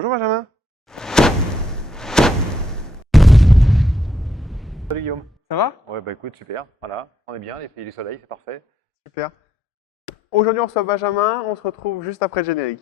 Bonjour Benjamin. Salut Guillaume. Ça va? Ouais, bah écoute, super. Voilà, on est bien, les pays du soleil, c'est parfait. Super. Aujourd'hui on reçoit Benjamin, on se retrouve juste après le générique.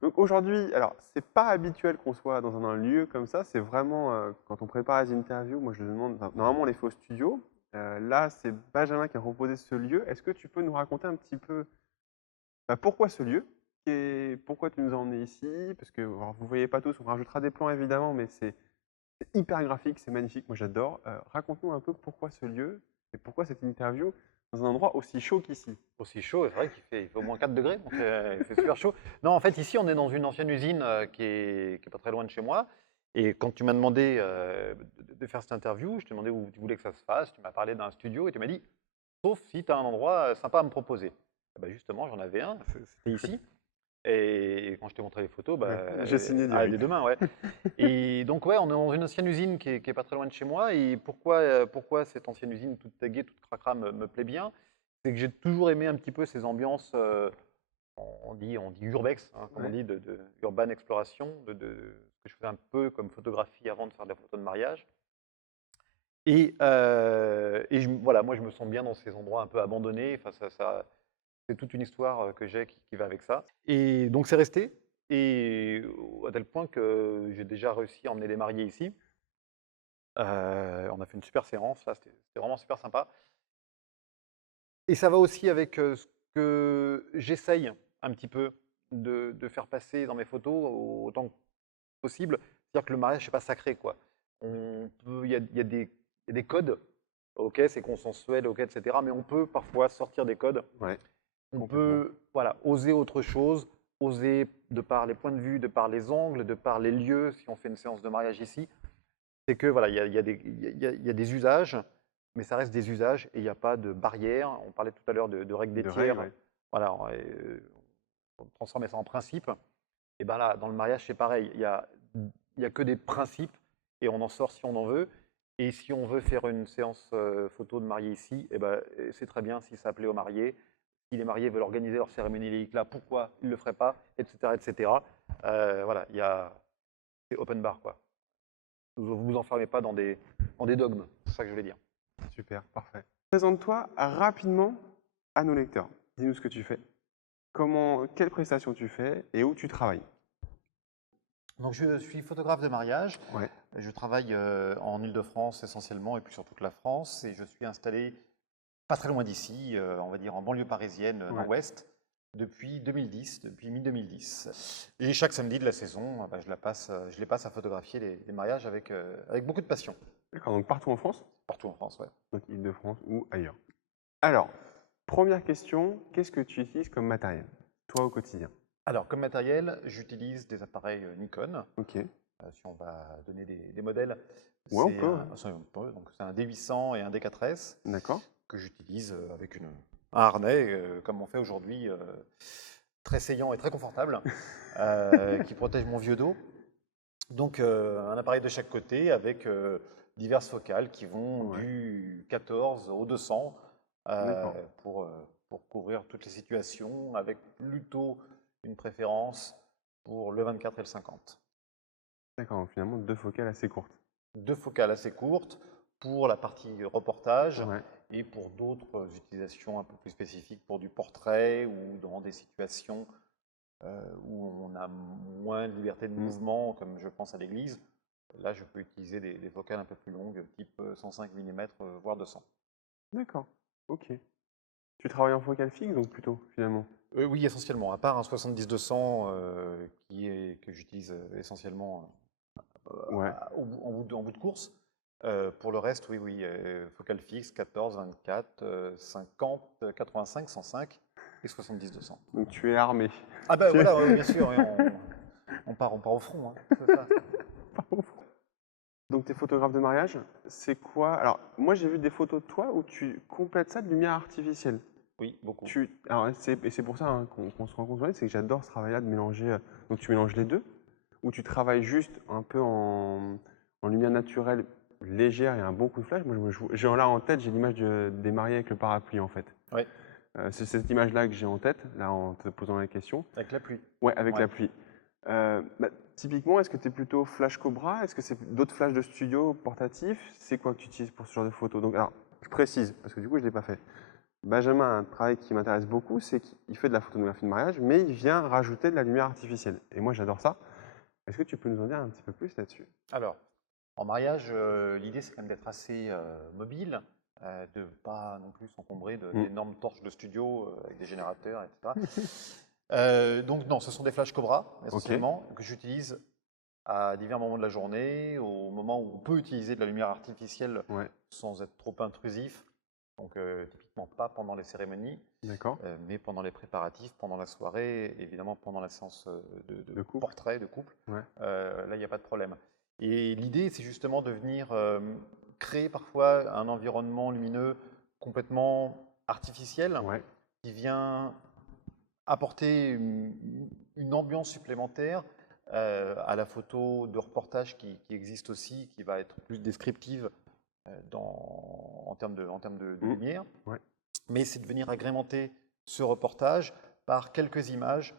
Donc aujourd'hui, alors c'est pas habituel qu'on soit dans un lieu comme ça, c'est vraiment quand on prépare les interviews, moi je le demande, enfin, normalement on les fait au studio. Là c'est Benjamin qui a proposé ce lieu. Est-ce que tu peux nous raconter un petit peu pourquoi ce lieu et pourquoi tu nous as emmenés ici? Parce que alors, vous ne voyez pas tous, on rajoutera des plans évidemment, mais c'est hyper graphique, c'est magnifique, moi j'adore. Raconte-nous un peu pourquoi ce lieu et pourquoi cette interview dans un endroit aussi chaud qu'ici. Aussi chaud, c'est vrai qu'il fait au moins 4 degrés, donc il fait super chaud. Non, en fait, ici, on est dans une ancienne usine qui est pas très loin de chez moi. Et quand tu m'as demandé de faire cette interview, je t'ai demandé où tu voulais que ça se fasse. Tu m'as parlé d'un studio et tu m'as dit, sauf si tu as un endroit sympa à me proposer. Eh ben, justement, j'en avais un, c'était ici. Et quand je t'ai montré les photos, J'ai signé dès direct. demain, ouais. Et donc, ouais, on est dans une ancienne usine qui est pas très loin de chez moi. Et pourquoi cette ancienne usine toute taguée, toute cracra me plaît bien? C'est que j'ai toujours aimé un petit peu ces ambiances, on dit urbex, hein, comme on Ouais. dit, de urban exploration, ce que je faisais un peu comme photographie avant de faire de la photo de mariage. Voilà, moi je me sens bien dans ces endroits un peu abandonnés. Enfin, c'est toute une histoire que j'ai qui va avec ça. Et donc c'est resté, et à tel point que j'ai déjà réussi à emmener des mariés ici. On a fait une super séance, là, c'était vraiment super sympa. Et ça va aussi avec ce que j'essaye un petit peu de faire passer dans mes photos autant que possible. C'est-à-dire que le mariage, c'est pas sacré, quoi. Il y a des codes, ok, c'est consensuel, ok, etc. Mais on peut parfois sortir des codes. Ouais, On complètement. peut, voilà, oser autre chose, oser de par les points de vue, de par les angles, de par les lieux, si on fait une séance de mariage ici. C'est que voilà, il y a des usages, mais ça reste des usages et il n'y a pas de barrière. On parlait tout à l'heure de règles des De règles, tiers. ouais. Voilà, on transformait ça en principe. Et bien là, dans le mariage, c'est pareil. Il y a que des principes et on en sort si on en veut. Et si on veut faire une séance photo de mariés ici, eh ben, c'est très bien si ça plaît aux mariés. Si les mariés veulent organiser leur cérémonie laïque là, pourquoi ils ne le feraient pas, etc. etc. Voilà, c'est open bar, quoi. Vous vous enfermez pas dans des dogmes, c'est ça que je voulais dire. Super, parfait. Présente-toi rapidement à nos lecteurs. Dis-nous ce que tu fais, quelles prestations tu fais et où tu travailles. Donc je suis photographe de mariage, Ouais, je travaille en Île-de-France essentiellement et puis sur toute la France, et je suis installé pas très loin d'ici, on va dire en banlieue parisienne ouais. nord-ouest, depuis 2010, depuis mi-2010. Et chaque samedi de la saison, je les passe à photographier les mariages avec beaucoup de passion, D'accord, donc partout en France, partout en France, ouais. donc Île-de-France ou ailleurs. Alors, première question, qu'est-ce que tu utilises comme matériel, toi au quotidien? Alors, comme matériel, j'utilise des appareils Nikon. Ok. Si on va donner des modèles, Ouais, on peut, ouais. c'est un D800 et un D4S D'accord. que j'utilise avec un harnais, comme on fait aujourd'hui, très saillant et très confortable, qui protège mon vieux dos. Donc, un appareil de chaque côté avec diverses focales qui vont Ouais, du 14 au 200 d'accord. pour couvrir toutes les situations, avec plutôt une préférence pour le 24 et le 50. D'accord, donc finalement deux focales assez courtes. Deux focales assez courtes pour la partie reportage Ouais. et pour d'autres utilisations un peu plus spécifiques pour du portrait ou dans des situations où on a moins de liberté de Mm. mouvement, comme je pense à l'église. Là, je peux utiliser des focales un peu plus longues, type 105 mm, voire 200. D'accord, ok. Tu travailles en focale fixe donc plutôt finalement? Oui, essentiellement, à part un 70-200 que j'utilise essentiellement Ouais. en bout de course. Pour le reste, oui, focale fixe, 14, 24, 50, 85, 105 et 70-200. Donc tu es armé. Ah bah Tu es- voilà, bien sûr, oui, on part au front, hein, c'est ça. Donc, tes photographes de mariage, c'est quoi? Alors, moi, j'ai vu des photos de toi où tu complètes ça de lumière artificielle. Oui, beaucoup. Alors, c'est pour ça hein, qu'on se rencontre aujourd'hui, c'est que j'adore ce travail-là de mélanger. Donc, tu mélanges les deux, ou tu travailles juste un peu en lumière naturelle légère et un bon coup de flash, moi, j'ai là en tête, j'ai l'image des mariés avec le parapluie, en fait. Ouais. C'est cette image-là que j'ai en tête, là, en te posant la question. Avec la pluie. Ouais, avec Ouais. la pluie. Typiquement, est-ce que tu es plutôt flash Cobra? Est-ce que c'est d'autres flashs de studio portatifs? C'est quoi que tu utilises pour ce genre de photo? Donc, alors, je précise, parce que du coup, je ne l'ai pas fait. Benjamin a un travail qui m'intéresse beaucoup, c'est qu'il fait de la photographie de mariage, mais il vient rajouter de la lumière artificielle. Et moi, j'adore ça. Est-ce que tu peux nous en dire un petit peu plus là-dessus? Alors, en mariage, l'idée c'est quand même d'être assez mobile, de pas non plus s'encombrer d'énormes torches de studio avec des générateurs, etc. Donc non, ce sont des flashs Cobra essentiellement que j'utilise à divers moments de la journée, au moment où on peut utiliser de la lumière artificielle Ouais, sans être trop intrusif. Donc typiquement pas pendant les cérémonies, d'accord. mais pendant les préparatifs, pendant la soirée, évidemment pendant la séance De couple. portrait, de couple. Ouais. Là, il n'y a pas de problème. Et l'idée, c'est justement de venir créer parfois un environnement lumineux complètement artificiel Ouais, qui vient apporter une ambiance supplémentaire à la photo de reportage qui existe aussi, qui va être plus descriptive en termes de lumière. ouais. Mais c'est de venir agrémenter ce reportage par quelques images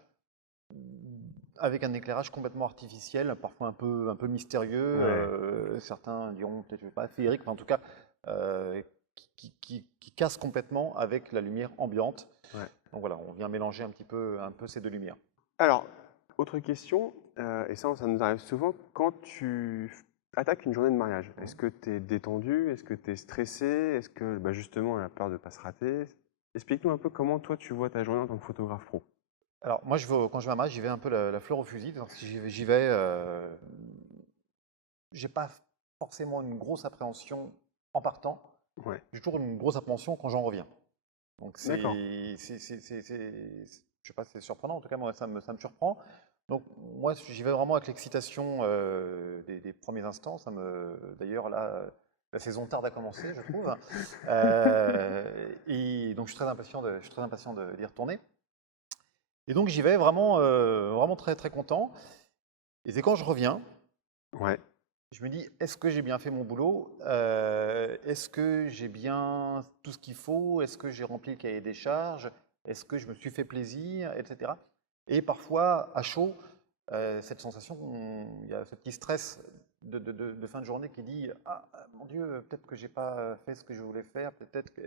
avec un éclairage complètement artificiel, parfois un peu mystérieux. Ouais. Certains diront peut-être, je sais pas, féerique, mais en tout cas, euh, qui casse complètement avec la lumière ambiante. Ouais. Donc voilà, on vient mélanger un peu ces deux lumières. Alors, autre question, et ça nous arrive souvent, quand tu attaques une journée de mariage, est-ce que tu es détendu? Est-ce que tu es stressé? Est-ce que justement, tu as peur de ne pas se rater? Explique-nous un peu comment toi tu vois ta journée en tant que photographe pro. Alors moi, quand je vais à un mariage, j'y vais un peu la fleur au fusil. Donc, si j'y vais, j'ai pas forcément une grosse appréhension en partant. Ouais, J'ai toujours une grosse appréhension quand j'en reviens. Donc d'accord. je sais pas, c'est surprenant. En tout cas, moi, ça me surprend. Donc moi, j'y vais vraiment avec l'excitation des premiers instants. D'ailleurs, là, la saison tarde à commencer, je trouve. Et donc, je suis très impatient d'y retourner. Et donc, j'y vais vraiment, vraiment très, très content. Et c'est quand je reviens, Ouais, je me dis, est-ce que j'ai bien fait mon boulot? Est-ce que j'ai bien tout ce qu'il faut? Est-ce que j'ai rempli le cahier des charges? Est-ce que je me suis fait plaisir? Etc. Et parfois, à chaud, cette sensation, il y a ce petit stress de fin de journée qui dit, ah mon Dieu, peut-être que j'ai pas fait ce que je voulais faire, peut-être que...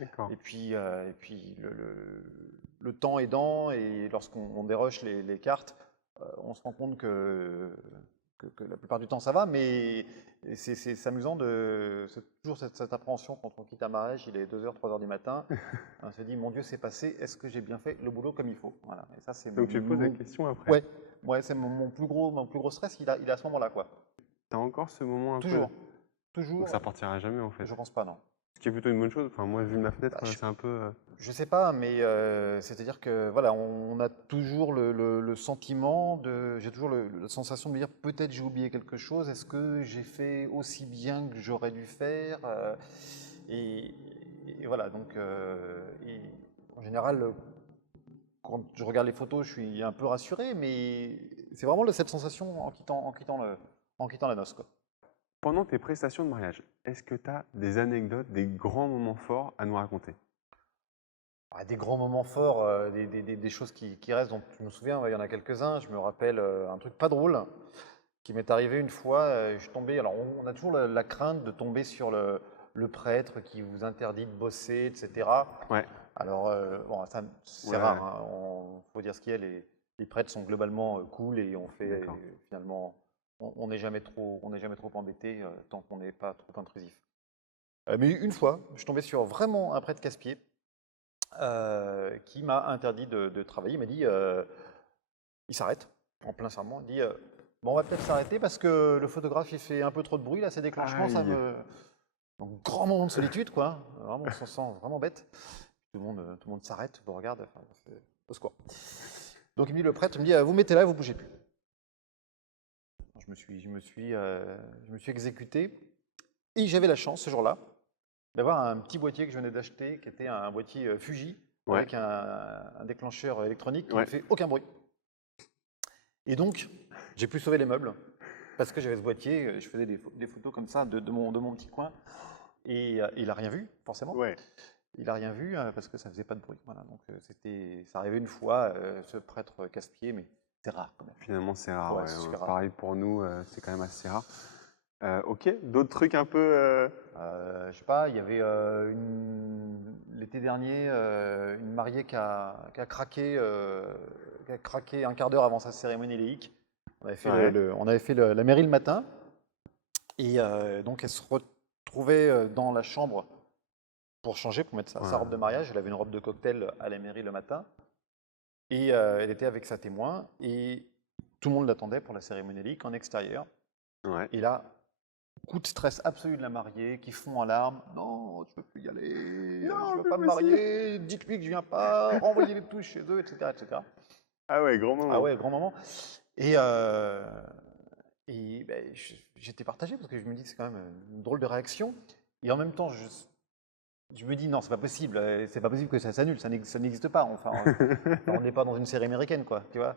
d'accord. Et puis le temps aidant, et lorsqu'on déroche les cartes, on se rend compte que la plupart du temps ça va, mais c'est amusant c'est toujours cette appréhension quand on quitte un mariage, il est 2h, 3h du matin, on se dit mon Dieu, c'est passé, est-ce que j'ai bien fait le boulot comme il faut? Voilà. Et ça, c'est Donc tu te poses la question après. ouais, ouais, c'est mon plus gros stress, il est à ce moment-là, quoi. Tu as encore ce moment un peu. Toujours, Donc toujours, ça partira jamais en fait. je pense pas, non. Ce qui est plutôt une bonne chose. Enfin, moi, vu de ma fenêtre, Bah, c'est un peu. je sais pas, mais c'est-à-dire que voilà, on a toujours le sentiment j'ai toujours la sensation de me dire peut-être j'ai oublié quelque chose, est-ce que j'ai fait aussi bien que j'aurais dû faire et, et voilà, donc en général, quand je regarde les photos, je suis un peu rassuré, mais c'est vraiment cette sensation en quittant la noce, quoi. Pendant tes prestations de mariage, est-ce que tu as des anecdotes, des grands moments forts à nous raconter? Ah, des grands moments forts, des choses qui restent, dont je me souviens, ouais, il y en a quelques-uns. Je me rappelle un truc pas drôle qui m'est arrivé une fois. Je suis tombé, alors on a toujours la crainte de tomber sur le prêtre qui vous interdit de bosser, etc. Ouais, Alors, bon, ça, c'est ouais, rare, hein. Faut dire ce qu'il y a, les prêtres sont globalement cool et on fait d'accord. finalement, on n'est jamais trop embêté tant qu'on n'est pas trop intrusif. Mais une fois, je suis tombé sur vraiment un prêtre casse-pied qui m'a interdit de travailler. Il m'a dit, il s'arrête en plein serment. Il dit, bon, on va peut-être s'arrêter parce que le photographe il fait un peu trop de bruit là, ces déclenchements, ça Aïe, me. Donc, grand moment de solitude, quoi. Vraiment, on se sent vraiment bête. Tout le monde s'arrête, vous regarde. Enfin, c'est au secours. Donc, il me dit, le prêtre me dit, vous mettez là, vous bougez plus. Je me suis exécuté. Et j'avais la chance ce jour-là d'avoir un petit boîtier que je venais d'acheter, qui était un boîtier Fuji, ouais, avec un déclencheur électronique qui ne ouais. fait aucun bruit. Et donc, j'ai pu sauver les meubles. parce que j'avais ce boîtier, je faisais des photos comme ça de mon petit coin. Et il n'a rien vu, forcément. Ouais. Il n'a rien vu parce que ça faisait pas de bruit. Voilà, donc ça arrivait une fois, ce prêtre casse-pied, mais c'est rare quand même. Finalement, c'est rare. Ouais, Ouais. c'est super rare. Pareil pour nous, c'est quand même assez rare. Ok, d'autres trucs un peu. Je sais pas, il y avait l'été dernier une mariée qui a craqué un quart d'heure avant sa cérémonie laïque. On avait fait, Ouais. on avait fait la mairie le matin et donc elle se retrouvait dans la chambre pour changer, pour mettre sa Ouais. robe de mariage. Elle avait une robe de cocktail à la mairie le matin et elle était avec sa témoin et tout le monde l'attendait pour la cérémonie laïque en extérieur. Ouais. Et là, coup de stress absolu de la mariée qui fond en larmes. Non, je ne peux plus y aller, Non, je ne veux c'est pas me possible. marier, dites-lui que je viens pas, renvoyez-les tous chez eux, etc., etc. Ah ouais, grand moment. Ah ouais, grand moment. Et, ben, j'étais partagé parce que je me dis que c'est quand même une drôle de réaction. Et en même temps, je me dis non, c'est pas possible que ça s'annule, ça n'existe pas. Enfin, on n'est pas dans une série américaine, quoi, tu vois.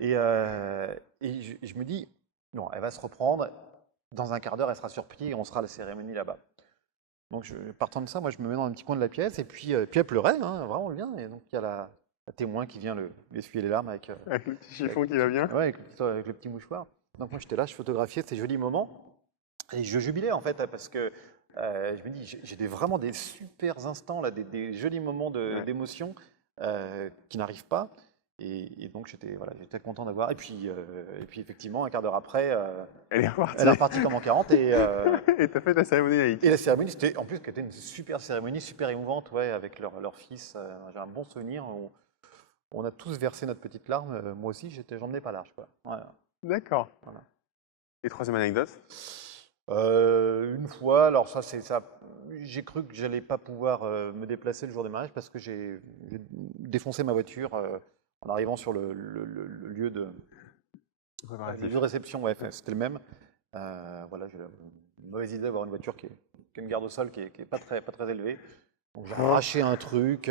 Et je me dis, non, elle va se reprendre. Dans un quart d'heure, elle sera sur pied et on sera à la cérémonie là-bas. Donc, partant de ça, moi, je me mets dans un petit coin de la pièce et puis elle pleurait, hein, vraiment bien. Et donc, il y a la témoin qui vient lui essuyer les larmes avec, Avec le petit avec chiffon qui va bien. ouais, avec le petit mouchoir. Donc, moi, j'étais là, je photographiais ces jolis moments et je jubilais en fait parce que je me dis, j'ai vraiment des super instants, là, des jolis moments Ouais. d'émotion qui n'arrivent pas. Et donc, j'étais content d'avoir. Et puis, effectivement, un quart d'heure après, Elle est repartie. elle est repartie comme en 40 Et t'as fait ta cérémonie laïque. et la cérémonie, c'était en plus qui était une super cérémonie, super émouvante, ouais, avec leur fils. J'ai un bon souvenir. On a tous versé notre petite larme. Moi aussi, j'en menais pas large, quoi. Voilà, D'accord. voilà. Et troisième anecdote. Une fois, alors ça, c'est ça. J'ai cru que j'allais pas pouvoir me déplacer le jour du mariage parce que j'ai défoncé ma voiture en arrivant sur le lieu de réception. Ouais, enfin, c'était le même. Voilà, j'ai une mauvaise idée d'avoir une voiture qui a une garde au sol qui est pas très élevée. Donc j'ai arraché un truc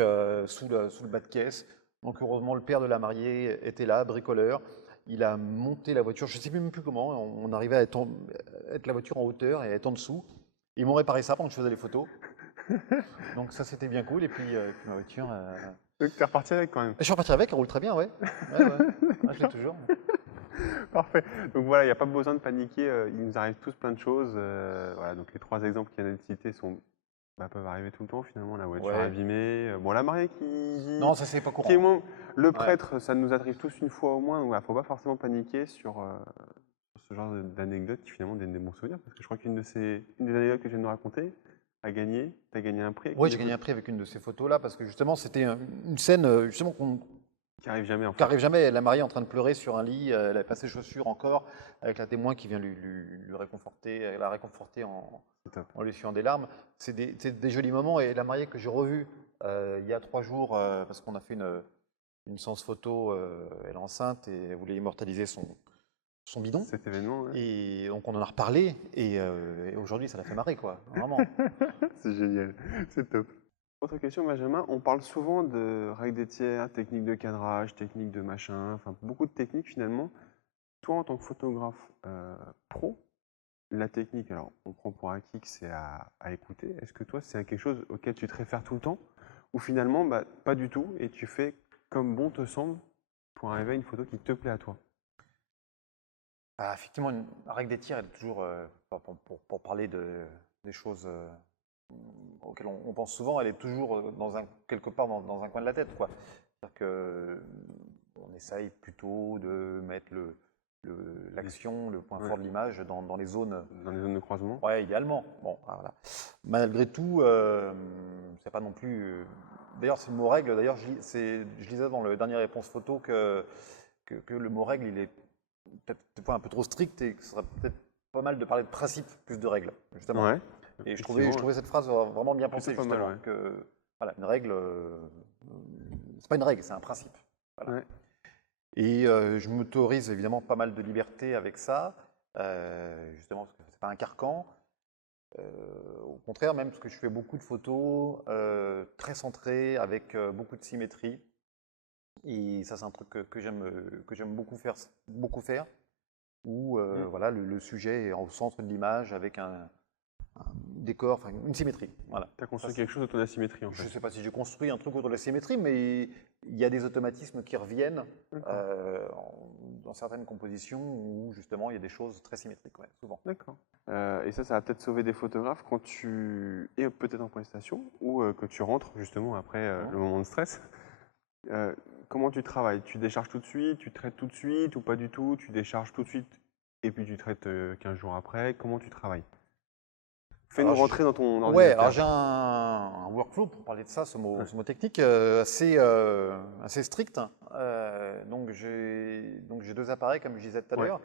sous le bas de caisse. Donc heureusement, le père de la mariée était là, bricoleur. Il a monté la voiture, je ne sais même plus comment. On arrivait à être la voiture en hauteur et à être en dessous. Ils m'ont réparé ça pendant que je faisais les photos. Donc ça, c'était bien cool. Et puis, ma voiture. Donc t'es reparti avec quand même. Je suis reparti avec, elle roule très bien, ouais. Ouais, ouais. Ah, je l'ai toujours. Parfait. Donc voilà, il n'y a pas besoin de paniquer. Il nous arrive tous plein de choses. Voilà, donc les trois exemples qu'il y a de cités peuvent arriver tout le temps finalement. La voiture Ouais. abîmée. Bon, la mariée Non, ça, c'est pas qui est courant. moins. Le Ouais. prêtre, ça nous arrive tous une fois au moins. Il ne faut pas forcément paniquer sur ce genre d'anecdotes qui finalement donnent des bons souvenirs. Parce que je crois qu'une des anecdotes que je viens de nous raconter a gagné. Tu as gagné un prix. Ouais, j'ai gagné un prix avec une de ces photos-là parce que justement, c'était une scène justement Qui arrive jamais en qui fait. arrive jamais. La mariée en train de pleurer sur un lit, elle avait pas ses chaussures encore, avec la témoin qui vient lui réconforter, la réconforter en C'est top. lui essuyant des larmes. C'est des jolis moments. Et la mariée que j'ai revue il y a 3 jours, parce qu'on a fait une séance photo, elle est enceinte et elle voulait immortaliser son bidon. Cet événement, ouais. Et donc on en a reparlé, et aujourd'hui ça l'a fait marrer, quoi, vraiment. C'est génial, c'est top. Autre question, Benjamin, on parle souvent de règles des tiers, techniques de cadrage, techniques de machin, enfin beaucoup de techniques finalement. Toi, en tant que photographe pro, la technique, alors on prend pour acquis que c'est à écouter. Est-ce que toi, c'est quelque chose auquel tu te réfères tout le temps? Ou finalement, pas du tout, et tu fais comme bon te semble pour arriver à une photo qui te plaît à toi? Ah, effectivement, la règle des tirs, elle est toujours, pour parler des choses auxquelles on pense souvent, elle est toujours quelque part dans un coin de la tête, quoi. C'est-à-dire que on essaye plutôt de mettre l'action, le point Ouais. fort de l'image dans les zones. Dans les zones de croisement? Ouais, idéalement. Bon, voilà. Malgré tout, c'est pas non plus. D'ailleurs, c'est le mot règle. D'ailleurs, je lisais dans le dernier réponse photo que le mot règle, il est peut-être des fois un peu trop strict et que ce serait peut-être pas mal de parler de principe plus de règles, justement. Ouais. Et je Effectivement, trouvais cette phrase vraiment bien plutôt pensée, pas mal, justement. ouais. Que, voilà, une règle, c'est pas une règle, c'est un principe. Voilà. Ouais. Et je m'autorise évidemment pas mal de liberté avec ça, justement parce que c'est pas un carcan. Au contraire, même parce que je fais beaucoup de photos très centrées, avec beaucoup de symétrie. Et ça, c'est un truc que j'aime beaucoup faire. où voilà, le sujet est au centre de l'image avec un décor, enfin une symétrie. Voilà. Tu as construit quelque chose de ton asymétrie en Je fait. ne sais pas si j'ai construit un truc autour de la symétrie, mais il y a des automatismes qui reviennent D'accord. dans certaines compositions où justement il y a des choses très symétriques, ouais, souvent. D'accord. Et ça va peut-être sauver des photographes quand tu es peut-être en prestation ou que tu rentres justement après le moment de stress. Comment tu travailles? Tu décharges tout de suite, tu traites tout de suite ou pas du tout? Tu décharges tout de suite et puis tu traites 15 jours après. Comment tu travailles? Fais-nous Alors, rentrer dans ton ouais, alors ordinateur. j'ai un workflow, pour parler de ça, ce mot technique, assez strict. Donc j'ai 2 appareils, comme je disais tout à Ouais. l'heure.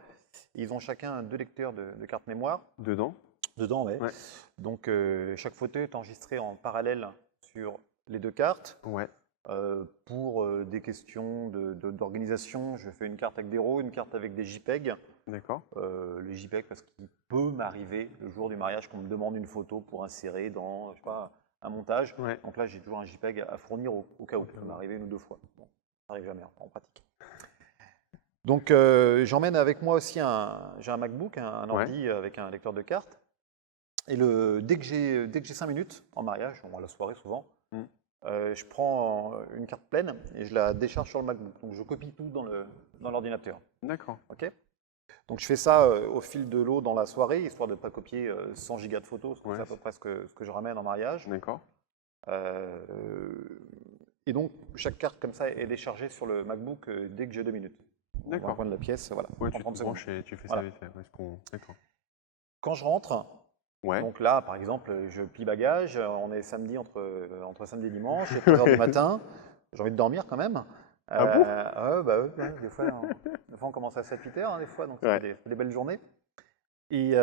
Ils ont chacun 2 lecteurs de carte mémoire. Dedans? Dedans, ouais. Ouais. Donc chaque photo est enregistrée en parallèle sur les 2 cartes. Ouais. Pour des questions d'organisation, je fais une carte avec des RAW, une carte avec des JPEG. D'accord. Les JPEG parce qu'il peut m'arriver le jour du mariage qu'on me demande une photo pour insérer dans, je sais pas, un montage. Ouais. Donc là, j'ai toujours un JPEG à fournir au cas où. Ça peut m'arriver 1 ou 2 fois. Bon, ça n'arrive jamais en pratique. Donc j'emmène avec moi aussi j'ai un MacBook, un ordi avec un lecteur de cartes. Et dès que j'ai 5 minutes en mariage, on va à la soirée souvent, je prends une carte pleine et je la décharge sur le MacBook. Donc je copie tout dans l'ordinateur. D'accord. Ok. Donc je fais ça au fil de l'eau dans la soirée, histoire de ne pas copier 100 gigas de photos, parce que c'est à peu près ce que je ramène en mariage. D'accord. Et donc chaque carte comme ça est déchargée sur le MacBook dès que j'ai 2 minutes. Dans un D'accord. coin de la pièce, voilà. Ouais, en tu 30 te secondes. branches et tu fais Voilà. ça vite fait. D'accord. Quand je rentre, Ouais. donc là par exemple, je plie bagage, on est samedi entre samedi et dimanche, il est 3 heures du matin, j'ai envie de dormir quand même. Ah bon? Bah ouais, des fois on commence à 7-8 heures, hein, des fois, donc ça Ouais. fait des belles journées. Et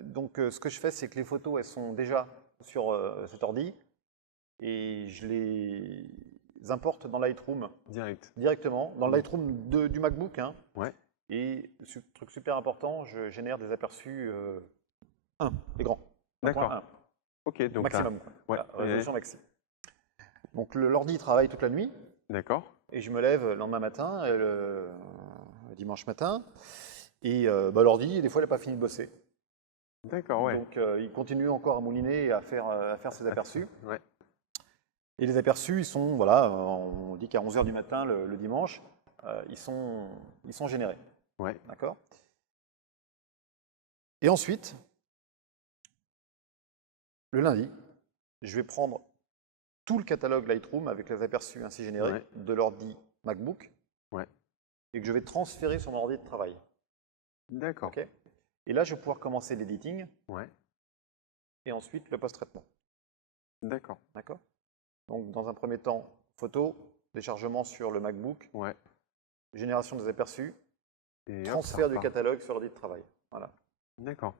donc ce que je fais, c'est que les photos, elles sont déjà sur cet ordi et je les importe dans Lightroom Direct. directement, dans le Lightroom du MacBook. Hein. Ouais. Et truc super important, je génère des aperçus 1, les grands. D'accord. 1.1. Ok, donc Maximum, quoi. Ouais. Voilà, résolution maxi. Donc l'ordi travaille toute la nuit D'accord. et je me lève le lendemain matin, le dimanche matin, et bah, l'ordi, des fois, il n'a pas fini de bosser. D'accord, ouais. Donc il continue encore à mouliner et à faire ses aperçus. Ouais. Et les aperçus, ils sont, voilà, on dit qu'à 11h du matin le dimanche, ils sont générés. Ouais. D'accord. Et ensuite, le lundi, je vais prendre tout le catalogue Lightroom avec les aperçus ainsi générés de l'ordi MacBook et que je vais transférer sur mon ordi de travail. D'accord. Okay. Et là, je vais pouvoir commencer l'editing et ensuite le post-traitement. D'accord. D'accord. Donc, dans un premier temps, photo, déchargement sur le MacBook, génération des aperçus, et transfert du catalogue sur l'ordi de travail. Voilà. D'accord.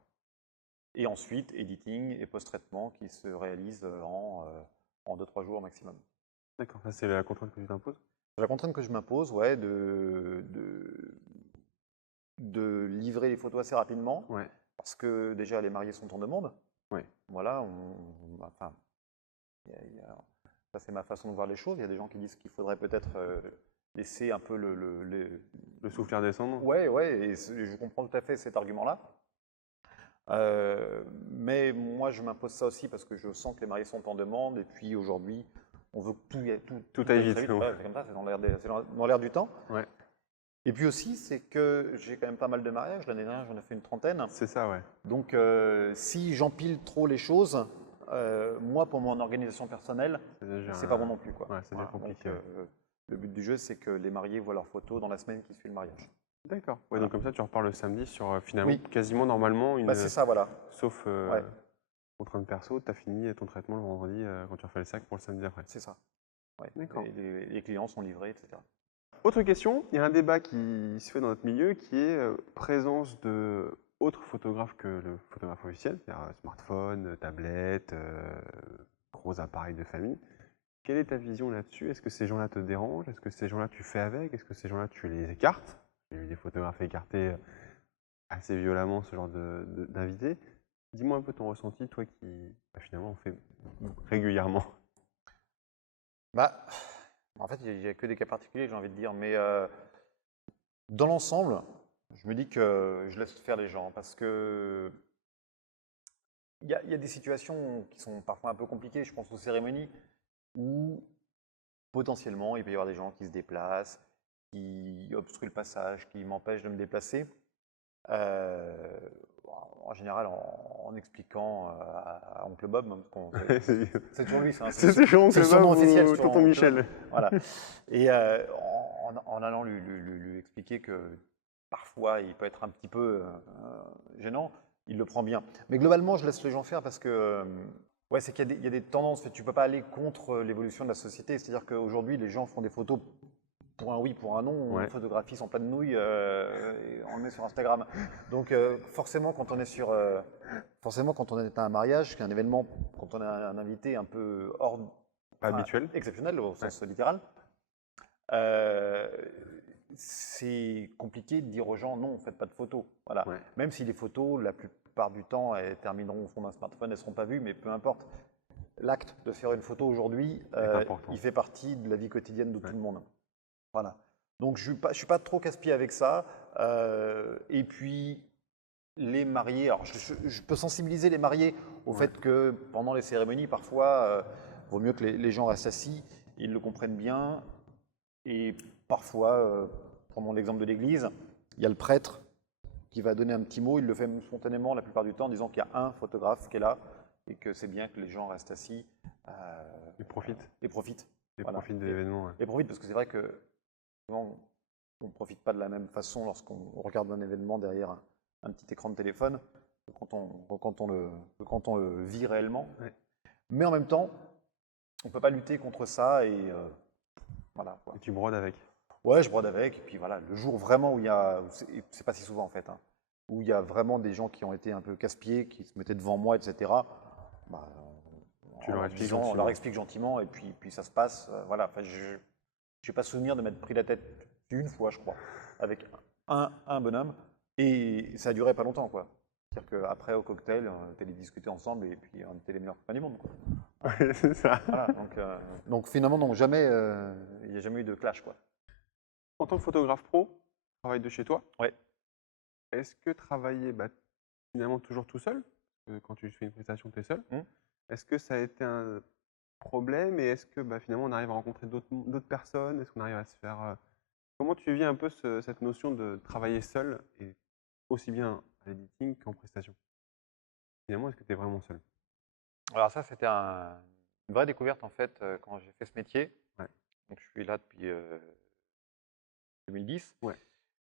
Et ensuite, editing et post-traitement qui se réalisent en 2-3 jours maximum. D'accord, ça c'est la contrainte que tu t'imposes? C'est la contrainte que je m'impose, ouais, de livrer les photos assez rapidement, parce que déjà les mariés sont en demande. Voilà, enfin, ça c'est ma façon de voir les choses. Il y a des gens qui disent qu'il faudrait peut-être laisser un peu le souffle descendre. Ouais, et je comprends tout à fait cet argument-là. Mais moi, je m'impose ça aussi parce que je sens que les mariés sont en demande et puis aujourd'hui, on veut que tout aille vite. Ouais, c'est comme ça, c'est dans l'air du temps. Ouais. Et puis aussi, c'est que j'ai quand même pas mal de mariages. L'année dernière, j'en ai fait une 30aine. C'est ça, ouais. Donc, si j'empile trop les choses, moi, pour mon organisation personnelle, c'est pas bon non plus, quoi. Ouais, c'est compliqué. Donc, le but du jeu, c'est que les mariés voient leurs photos dans la semaine qui suit le mariage. D'accord. Ouais, donc comme ça, tu repars le samedi sur finalement quasiment normalement une. Bah, c'est ça, voilà. Sauf contrainte perso, tu as fini ton traitement le vendredi quand tu refais le sac pour le samedi après. C'est ça. Ouais. D'accord. Et les clients sont livrés, etc. Autre question, il y a un débat qui se fait dans notre milieu qui est présence de autres photographes que le photographe officiel, c'est-à-dire smartphone, tablette, gros appareils de famille. Quelle est ta vision là-dessus? Est-ce que ces gens-là te dérangent? Est-ce que ces gens-là tu fais avec? Est-ce que ces gens-là tu les écartes? J'ai vu des photographes écarter assez violemment ce genre d'invités. Dis-moi un peu ton ressenti, toi qui finalement en fait régulièrement. Bah, en fait, il n'y a que des cas particuliers, j'ai envie de dire. Mais dans l'ensemble, je me dis que je laisse faire les gens parce que il y a des situations qui sont parfois un peu compliquées. Je pense aux cérémonies où potentiellement il peut y avoir des gens qui se déplacent, qui obstruent le passage, qui m'empêchent de me déplacer. Euh, En général, en expliquant à Oncle Bob, hein, parce C'est c'est toujours lui, ça, c'est toujours c'est Oncle le surnom Bob officiel, ou c'est toujours tonton Oncle Bob. Michel. Voilà. Et en allant lui expliquer que parfois il peut être un petit peu gênant, il le prend bien. Mais globalement, je laisse les gens faire parce que ouais, c'est qu'il y a des tendances. Tu ne peux pas aller contre l'évolution de la société. C'est-à-dire qu'aujourd'hui, les gens font des photos pour un oui, pour un non, on Ouais. photographie son plat de nouilles et on le met sur Instagram. Donc forcément, forcément, quand on est à un mariage, qu'un événement, quand on a un invité un peu Pas habituel. exceptionnel au Ouais. sens littéral, euh, c'est compliqué de dire aux gens non, faites pas de photos. Voilà. Ouais. Même si les photos, la plupart du temps, elles termineront au fond d'un smartphone, elles ne seront pas vues, mais peu importe. L'acte de faire une photo aujourd'hui, important. il fait partie de la vie quotidienne de Ouais. tout le monde. Voilà. Donc je ne suis pas trop casse-pied avec ça. Et puis les mariés, alors je peux sensibiliser les mariés au Ouais. fait que pendant les cérémonies, parfois, vaut mieux que les gens restent assis, ils le comprennent bien. Et parfois, prenons l'exemple de l'église, il y a le prêtre qui va donner un petit mot, il le fait spontanément la plupart du temps en disant qu'il y a un photographe qui est là et que c'est bien que les gens restent assis Ils profitent. et profitent. Ils Voilà. profitent de l'événement. Ouais. Et profitent parce que c'est vrai que souvent, on ne profite pas de la même façon lorsqu'on regarde un événement derrière un petit écran de téléphone que quand on le vit réellement. Ouais. Mais en même temps, on ne peut pas lutter contre ça et voilà. Quoi. Et tu brodes avec. Ouais, je brode avec. Et puis voilà, le jour vraiment où il y a, c'est pas si souvent en fait, hein, où il y a vraiment des gens qui ont été un peu casse-pieds, qui se mettaient devant moi, etc. Bah, Tu leur expliques on leur gentiment. explique gentiment et puis ça se passe. Voilà. Enfin, je n'ai pas souvenir de m'être pris la tête une fois, je crois, avec un bonhomme. Et ça a duré pas longtemps, quoi. C'est-à-dire qu'après, au cocktail, on était les discuter ensemble et puis on était les meilleurs copains du monde, quoi. Ouais, c'est ça. Voilà, donc finalement, non, jamais, il n'y a jamais eu de clash, quoi. En tant que photographe pro, tu travailles de chez toi. Ouais. Est-ce que travailler finalement toujours tout seul, quand tu fais une prestation, tu es seul, Hmm. est-ce que ça a été un problème et est-ce que finalement on arrive à rencontrer d'autres personnes? Est-ce qu'on arrive à se faire. Comment tu vis un peu cette notion de travailler seul et aussi bien à l'editing qu'en prestation? Finalement, est-ce que tu es vraiment seul? Alors ça, c'était une vraie découverte, en fait, quand j'ai fait ce métier. Ouais. Donc je suis là depuis 2010. Ouais.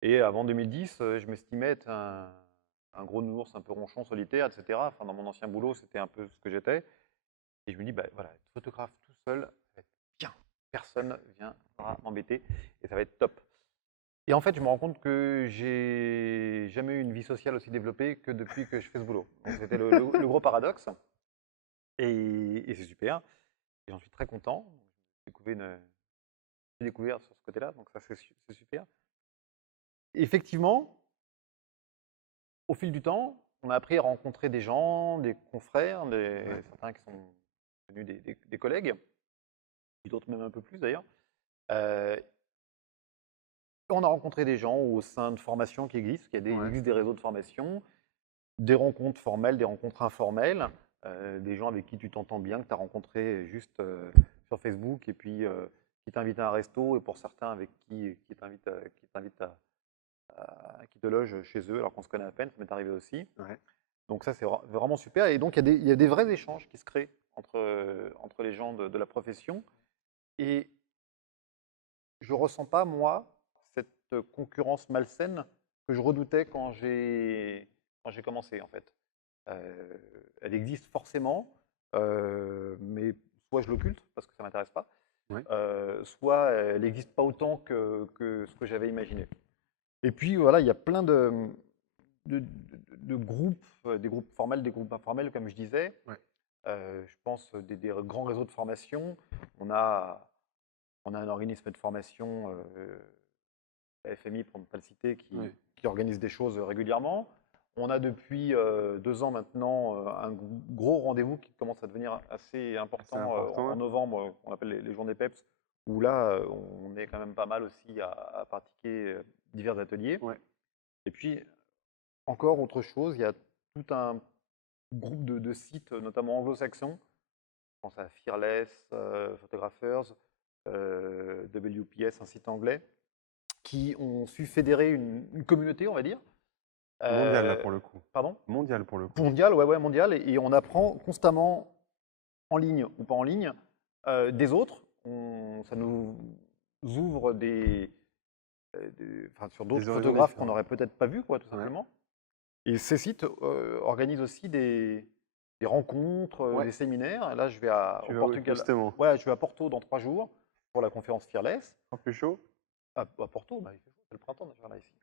Et avant 2010, je m'estimais être un gros nounours un peu ronchon, solitaire, etc. Enfin, dans mon ancien boulot, c'était un peu ce que j'étais. Et je me dis, bah, voilà, être photographe tout seul, ça va être bien. Personne viendra m'embêter et ça va être top. Et en fait, je me rends compte que j'ai jamais eu une vie sociale aussi développée que depuis que je fais ce boulot. Donc c'était le gros paradoxe. Et c'est super. Et j'en suis très content. J'ai découvert sur ce côté-là, donc ça c'est super. Effectivement, au fil du temps, on a appris à rencontrer des gens, des confrères, certains qui sont devenus des collègues, et d'autres même un peu plus d'ailleurs. On a rencontré des gens au sein de formations qui existent, il existe des réseaux de formation, des rencontres formelles, des rencontres informelles, des gens avec qui tu t'entends bien, que tu as rencontré juste sur Facebook, et puis qui t'invitent à un resto, et pour certains avec qui t'invitent qui te logent chez eux alors qu'on se connaît à peine, ça m'est arrivé aussi. Ouais. Donc ça, c'est vraiment super. Et donc, il y a des vrais échanges qui se créent entre les gens de la profession. Et je ne ressens pas, moi, cette concurrence malsaine que je redoutais quand j'ai commencé, en fait. Elle existe forcément, mais soit je l'occulte parce que ça ne m'intéresse pas, Ouais. soit elle n'existe pas autant que ce que j'avais imaginé. Et puis voilà, il y a plein de groupes, des groupes formels, des groupes informels, comme je disais. Ouais. Je pense des grands réseaux de formation. On a un organisme de formation, la FMI pour ne pas le citer, Ouais. qui organise des choses régulièrement. On a depuis 2 ans maintenant un gros rendez-vous qui commence à devenir assez important, important, en ouais. novembre, qu'on appelle les journées PEPS, où là, on est quand même pas mal aussi à pratiquer divers ateliers. Ouais. Et puis, encore autre chose, il y a tout un groupe de sites, notamment anglo-saxons. Je pense à Fearless, Photographers, WPS, un site anglais, qui ont su fédérer une communauté, on va dire. Mondial, là, Euh, pour le coup. Pardon? Mondial, pour le coup. Mondial, ouais, mondial. Et on apprend constamment, en ligne ou pas en ligne, des autres. Ça nous ouvre enfin, sur d'autres Des horizons photographes qu'on différents. n'aurait peut-être pas vus, quoi, tout Ouais. simplement. Et ces sites organisent aussi des rencontres, Ouais. des séminaires. Et là, je vais au Tu vas où, Portugal. justement? Ouais, je vais à Porto dans 3 jours pour la conférence Fearless. Un peu chaud? À Porto, bah, il fait chaud, c'est le printemps déjà là ici.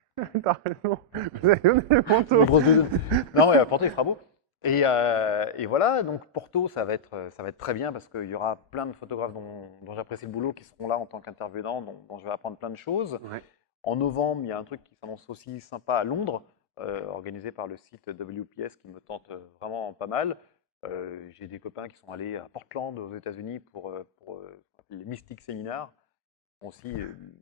T'as raison. Vous avez donné le manteau. Une grosse douzaine. Non, ouais, à Porto, il fera beau. Et voilà, donc Porto, ça va être très bien parce qu'il y aura plein de photographes dont j'apprécie le boulot qui seront là en tant qu'intervenants, dont je vais apprendre plein de choses. Ouais. En novembre, il y a un truc qui s'annonce aussi sympa à Londres, organisé par le site WPS qui me tente vraiment pas mal. J'ai des copains qui sont allés à Portland aux États-Unis pour les Mystic Seminars, aussi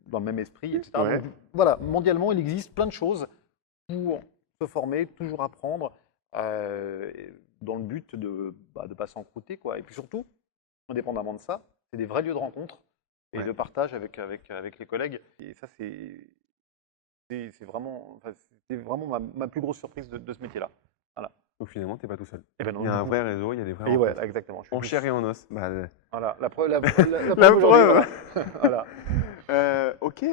dans le même esprit, etc. Ouais. Donc voilà, mondialement, il existe plein de choses pour se former, toujours apprendre, dans le but de ne pas s'encrouter, quoi. Et puis surtout, indépendamment de ça, c'est des vrais lieux de rencontre et Ouais. de partage avec les collègues. Et ça, c'est vraiment ma plus grosse surprise de ce métier-là. Voilà. Donc finalement, t'es pas tout seul. Et ben Il non, y a du un coup, vrai réseau, il y a des vraies et ouais, rencontres. exactement. Je suis En plus- chair et en os. Bah, Voilà, la preuve, la La preuve aujourd'hui, preuve. voilà. Voilà. Ok.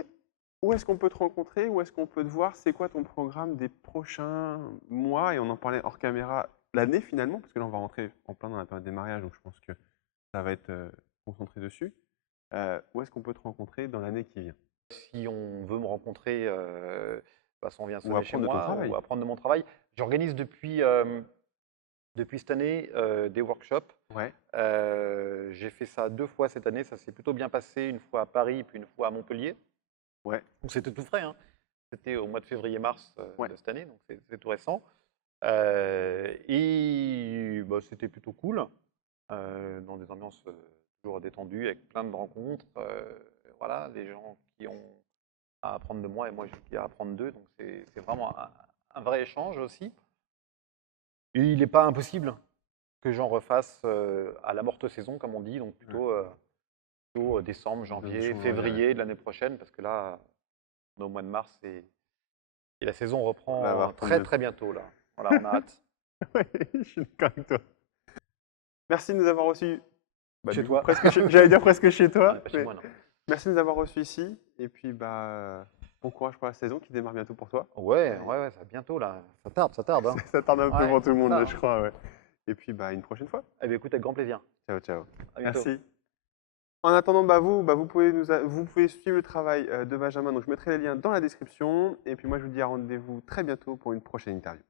Où est-ce qu'on peut te rencontrer? Où est-ce qu'on peut te voir? C'est quoi ton programme des prochains mois? Et on en parlait hors caméra, l'année finalement, parce que là, on va rentrer en plein dans la période des mariages, donc je pense que ça va être concentré dessus. Où est-ce qu'on peut te rencontrer dans l'année qui vient? Si on veut me rencontrer, parce qu'on vient Ou sonner chez apprendre de ton moi travail. ou apprendre de mon travail, j'organise depuis cette année des workshops. Ouais. J'ai fait ça 2 fois cette année, ça s'est plutôt bien passé, une fois à Paris puis une fois à Montpellier. Ouais. Donc c'était tout frais, hein. C'était au mois de février-mars Ouais. de cette année, donc c'est tout récent. Et bah, c'était plutôt cool, dans des ambiances toujours détendues, avec plein de rencontres. Voilà, des gens qui ont à apprendre de moi et moi j'ai qui à apprendre d'eux, donc c'est vraiment un vrai échange aussi. Et il n'est pas impossible que j'en refasse à la morte saison, comme on dit, donc plutôt décembre, janvier, changer, février de l'année prochaine, parce que là, on est au mois de mars et la saison Là, elle va reprend reprendre très de- très bientôt là. Voilà, on a hâte. Ouais, je suis d'accord avec toi. Merci de nous avoir reçus Bah, chez du toi. coup, J'allais dire presque chez on toi. est pas chez Mais moi, non. merci de nous avoir reçus ici. Et puis, bah, bon courage pour la saison qui démarre bientôt pour toi. Ouais, ça va bientôt là. Ça tarde, hein. Ça tarde un peu Ouais, pour tout le c'est monde, ça, là, hein. je crois. Ouais. Et puis, bah, une prochaine fois. Eh bien, écoute, avec grand plaisir. Ciao, ciao. À bientôt. Merci. En attendant, vous pouvez suivre le travail de Benjamin. Donc, je mettrai les liens dans la description. Et puis, moi, je vous dis à rendez-vous très bientôt pour une prochaine interview.